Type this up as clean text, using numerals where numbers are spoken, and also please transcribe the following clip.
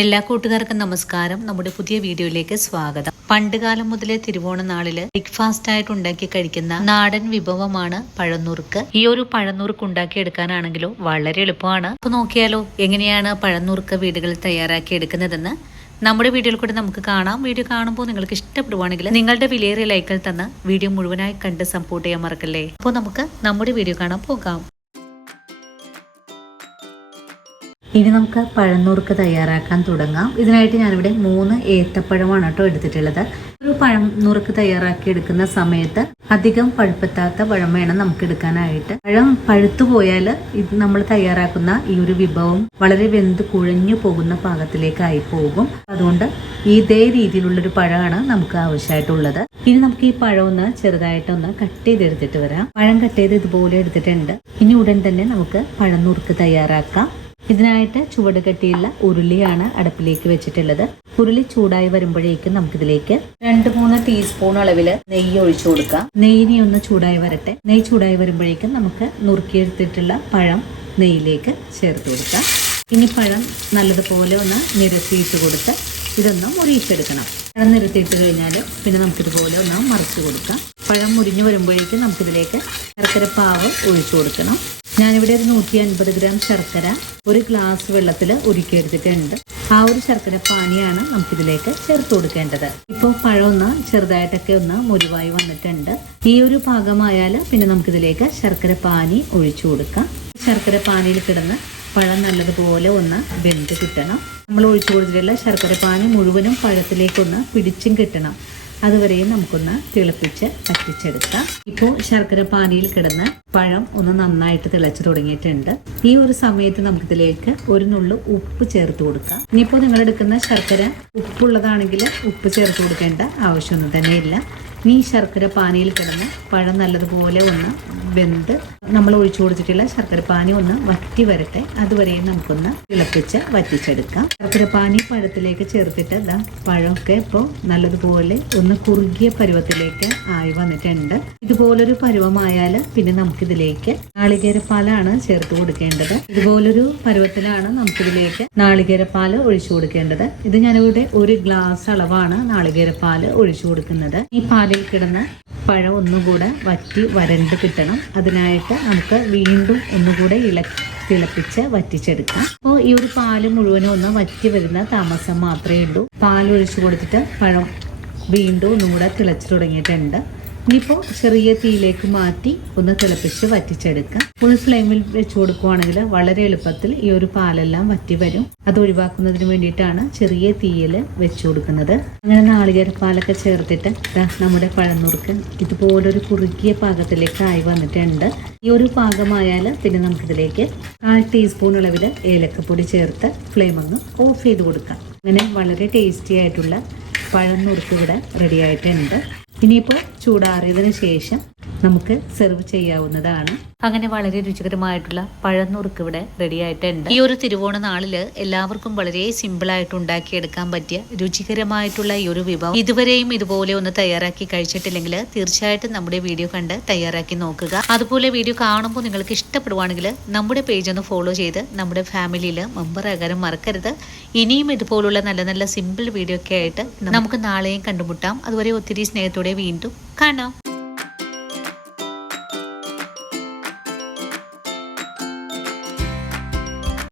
എല്ലാ കൂട്ടുകാർക്കും നമസ്കാരം. നമ്മുടെ പുതിയ വീഡിയോയിലേക്ക് സ്വാഗതം. പണ്ടുകാലം മുതലേ തിരുവോണ നാളില് ബ്രേക്ക്ഫാസ്റ്റ് ആയിട്ട് ഉണ്ടാക്കി കഴിക്കുന്ന നാടൻ വിഭവമാണ് പഴന്നുറുക്ക്. ഈ ഒരു പഴന്നുറുക്ക് ഉണ്ടാക്കി എടുക്കാനാണെങ്കിലോ വളരെ എളുപ്പമാണ്. അപ്പൊ നോക്കിയാലോ എങ്ങനെയാണ് പഴന്നുറുക്ക് വീടുകളിൽ തയ്യാറാക്കി എടുക്കുന്നതെന്ന് നമ്മുടെ വീഡിയോയിൽ കൂടെ നമുക്ക് കാണാം. വീഡിയോ കാണുമ്പോൾ നിങ്ങൾക്ക് ഇഷ്ടപ്പെടുവാണെങ്കിൽ നിങ്ങളുടെ വിലയേറിയ ലൈക്കിൽ തന്ന് വീഡിയോ മുഴുവനായി കണ്ട് സപ്പോർട്ട് ചെയ്യാൻ മറക്കല്ലേ. അപ്പോൾ നമുക്ക് നമ്മുടെ വീഡിയോ കാണാൻ പോകാം. ഇനി നമുക്ക് പഴന്നുറുക്ക് തയ്യാറാക്കാൻ തുടങ്ങാം. ഇതിനായിട്ട് ഞാനിവിടെ 3 ഏത്തപ്പഴമാണ് കേട്ടോ എടുത്തിട്ടുള്ളത്. ഒരു പഴന്നുറുക്ക് തയ്യാറാക്കി എടുക്കുന്ന സമയത്ത് അധികം പഴുപ്പെത്താത്ത പഴം വേണം നമുക്ക് എടുക്കാനായിട്ട്. പഴം പഴുത്തു പോയാൽ ഇത് നമ്മൾ തയ്യാറാക്കുന്ന ഈ ഒരു വിഭവം വളരെ വെന്ത് കുഴഞ്ഞു പോകുന്ന പാകത്തിലേക്കായി പോകും. അതുകൊണ്ട് ഇതേ രീതിയിലുള്ളൊരു പഴമാണ് നമുക്ക് ആവശ്യമായിട്ടുള്ളത്. ഇനി നമുക്ക് ഈ പഴം ഒന്ന് ചെറുതായിട്ടൊന്ന് കട്ട് ചെയ്തെടുത്തിട്ട് വരാം. പഴം കട്ട് ചെയ്ത് ഇതുപോലെ എടുത്തിട്ടുണ്ട്. ഇനി ഉടൻ തന്നെ നമുക്ക് പഴന്നുറുക്ക് തയ്യാറാക്കാം. ഇതിനായിട്ട് ചുവട് കട്ടിയുള്ള ഉരുളിയാണ് അടുപ്പിലേക്ക് വെച്ചിട്ടുള്ളത്. ഉരുളി ചൂടായി വരുമ്പോഴേക്കും നമുക്കിതിലേക്ക് 2-3 ടീസ്പൂൺ അളവിൽ നെയ്യ് ഒഴിച്ചു കൊടുക്കാം. നെയ്യിനെ ഒന്ന് ചൂടായി വരട്ടെ. നെയ്യ് ചൂടായി വരുമ്പോഴേക്കും നമുക്ക് നുറുക്കിയെടുത്തിട്ടുള്ള പഴം നെയ്യിലേക്ക് ചേർത്ത് കൊടുക്കാം. ഇനി പഴം നല്ലതുപോലെ ഒന്ന് നിരത്തിയിട്ട് കൊടുത്ത് ഇതൊന്ന് മുരിയിച്ചെടുക്കണം. പഴം നിരത്തിയിട്ട് കഴിഞ്ഞാൽ പിന്നെ നമുക്കിതുപോലെ ഒന്ന് മറിച്ച് കൊടുക്കാം. പഴം മുരിഞ്ഞു വരുമ്പോഴേക്കും നമുക്കിതിലേക്ക് ശർക്കര പാവ് ഒഴിച്ചു കൊടുക്കണം. ഞാനിവിടെ ഒരു 150 ഗ്രാം ശർക്കര ഒരു ഗ്ലാസ് വെള്ളത്തിൽ ഉരുക്കിയെടുത്തിട്ടുണ്ട്. ആ ഒരു ശർക്കര പാനിയാണ് നമുക്കിതിലേക്ക് ചേർത്ത് കൊടുക്കേണ്ടത്. ഇപ്പോൾ പഴം ഒന്ന് ചെറുതായിട്ടൊക്കെ ഒന്ന് മുരിവായി വന്നിട്ടുണ്ട്. ഈ ഒരു പാകമായാൽ പിന്നെ നമുക്കിതിലേക്ക് ശർക്കര പാനി ഒഴിച്ചു കൊടുക്കാം. ശർക്കര പാനിയിൽ കിടന്ന് പഴം നല്ലതുപോലെ ഒന്ന് വെന്ത് കിട്ടണം. നമ്മൾ ഒഴിച്ചു കൊടുത്തിട്ടുള്ള ശർക്കര പാനി മുഴുവനും പഴത്തിലേക്കൊന്ന് പിടിച്ചും കിട്ടണം. അതുവരെയും നമുക്കൊന്ന് തിളപ്പിച്ച് വറ്റിച്ചെടുക്കാം. ഇപ്പോൾ ശർക്കര പാനിയിൽ കിടന്ന് പഴം ഒന്ന് നന്നായിട്ട് തിളച്ച് തുടങ്ങിയിട്ടുണ്ട്. ഈ ഒരു സമയത്ത് നമുക്കിതിലേക്ക് ഒരു നുള്ളു ഉപ്പ് ചേർത്ത് കൊടുക്കാം. ഇനിയിപ്പോൾ നിങ്ങൾ എടുക്കുന്ന ശർക്കര ഉപ്പുള്ളതാണെങ്കിൽ ഉപ്പ് ചേർത്ത് കൊടുക്കേണ്ട ആവശ്യമൊന്നും തന്നെ ഇല്ല. ഈ ശർക്കര പാനിയിൽ കിടന്ന് പഴം നല്ലതുപോലെ ഒന്ന് വെന്ത് നമ്മൾ ഒഴിച്ചു കൊടുത്തിട്ടുള്ള ശർക്കര പാനി ഒന്ന് വറ്റി വരട്ടെ. അതുവരെയും നമുക്കൊന്ന് തിളപ്പിച്ച് വറ്റിച്ചെടുക്കാം. ശർക്കര പാനി പഴത്തിലേക്ക് ചേർത്തിട്ട് പഴമൊക്കെ ഇപ്പോൾ നല്ലതുപോലെ ഒന്ന് കുറുകിയ പരുവത്തിലേക്ക് ആയി വന്നിട്ടുണ്ട്. ഇതുപോലൊരു പരുവമായാൽ പിന്നെ നമുക്കിതിലേക്ക് നാളികേരപ്പാലാണ് ചേർത്ത് കൊടുക്കേണ്ടത്. ഇതുപോലൊരു പരുവത്തിലാണ് നമുക്കിതിലേക്ക് നാളികേരപ്പാല് ഒഴിച്ചു കൊടുക്കേണ്ടത്. ഇത് ഞാനിവിടെ 1 ഗ്ലാസ് അളവാണ് നാളികേരപ്പാല് ഒഴിച്ചു കൊടുക്കുന്നത്. ഈ പാലിൽ കിടന്ന് പഴം ഒന്നുകൂടെ വറ്റി വരണ്ട് കിട്ടണം. അതിനായിട്ട് നമുക്ക് വീണ്ടും ഒന്നുകൂടെ തിളപ്പിച്ച് വറ്റിച്ചെടുക്കാം. അപ്പോൾ ഈ ഒരു പാല് മുഴുവനും ഒന്ന് വറ്റി വരുന്ന താമസം മാത്രമേ ഉള്ളൂ. പാൽ ഒഴിച്ചു കൊടുത്തിട്ട് പഴം വീണ്ടും ഒന്നുകൂടെ തിളച്ചു തുടങ്ങിയിട്ടുണ്ട്. ഇനിയിപ്പോൾ ചെറിയ തീയിലേക്ക് മാറ്റി ഒന്ന് തിളപ്പിച്ച് വറ്റിച്ചെടുക്കാം. ഫുൾ ഫ്ലെയിമിൽ വെച്ച് കൊടുക്കുവാണെങ്കിൽ വളരെ എളുപ്പത്തിൽ ഈ ഒരു പാലെല്ലാം വറ്റി വരും. അത് ഒഴിവാക്കുന്നതിന് വേണ്ടിയിട്ടാണ് ചെറിയ തീയിൽ വെച്ച് കൊടുക്കുന്നത്. അങ്ങനെ നാളികേരപ്പാലൊക്കെ ചേർത്തിട്ട് നമ്മുടെ പഴന്നുറുക്ക് ഇതുപോലൊരു കുറുകിയ പാകത്തിലേക്ക് ആയി വന്നിട്ടുണ്ട്. ഈ ഒരു പാകമായാൽ പിന്നെ നമുക്കിതിലേക്ക് 1/4 ടീസ്പൂൺ അളവിൽ ഏലക്കപ്പൊടി ചേർത്ത് ഫ്ലെയിം അങ്ങ് ഓഫ് ചെയ്ത് കൊടുക്കാം. അങ്ങനെ വളരെ ടേസ്റ്റി ആയിട്ടുള്ള പഴന്നുറുക്ക് ഇവിടെ റെഡി ആയിട്ടുണ്ട്. ഇനിയിപ്പോൾ ചൂടാറിയതിനു ശേഷം നമുക്ക് സെർവ് ചെയ്യാവുന്നതാണ്. അങ്ങനെ വളരെ രുചികരമായിട്ടുള്ള പഴന്നുറുക്ക് ഇവിടെ റെഡി ആയിട്ടുണ്ട്. ഈ ഒരു തിരുവോണ നാളില് എല്ലാവർക്കും വളരെ സിമ്പിളായിട്ട് ഉണ്ടാക്കിയെടുക്കാൻ പറ്റിയ രുചികരമായിട്ടുള്ള ഈ ഒരു വിഭവം ഇതുവരെയും ഇതുപോലെ ഒന്ന് തയ്യാറാക്കി കഴിച്ചിട്ടില്ലെങ്കിൽ തീർച്ചയായിട്ടും നമ്മുടെ വീഡിയോ കണ്ട് തയ്യാറാക്കി നോക്കുക. അതുപോലെ വീഡിയോ കാണുമ്പോൾ നിങ്ങൾക്ക് ഇഷ്ടപ്പെടുവാണെങ്കിൽ നമ്മുടെ പേജ് ഒന്ന് ഫോളോ ചെയ്ത് നമ്മുടെ ഫാമിലിയിൽ മെമ്പർ ആകാനും മറക്കരുത്. ഇനിയും ഇതുപോലുള്ള നല്ല നല്ല സിമ്പിൾ വീഡിയോ ഒക്കെ ആയിട്ട് നമുക്ക് നാളെയും കണ്ടുമുട്ടാം. അതുവരെ ഒത്തിരി സ്നേഹത്തോടെ വീണ്ടും കാണാം.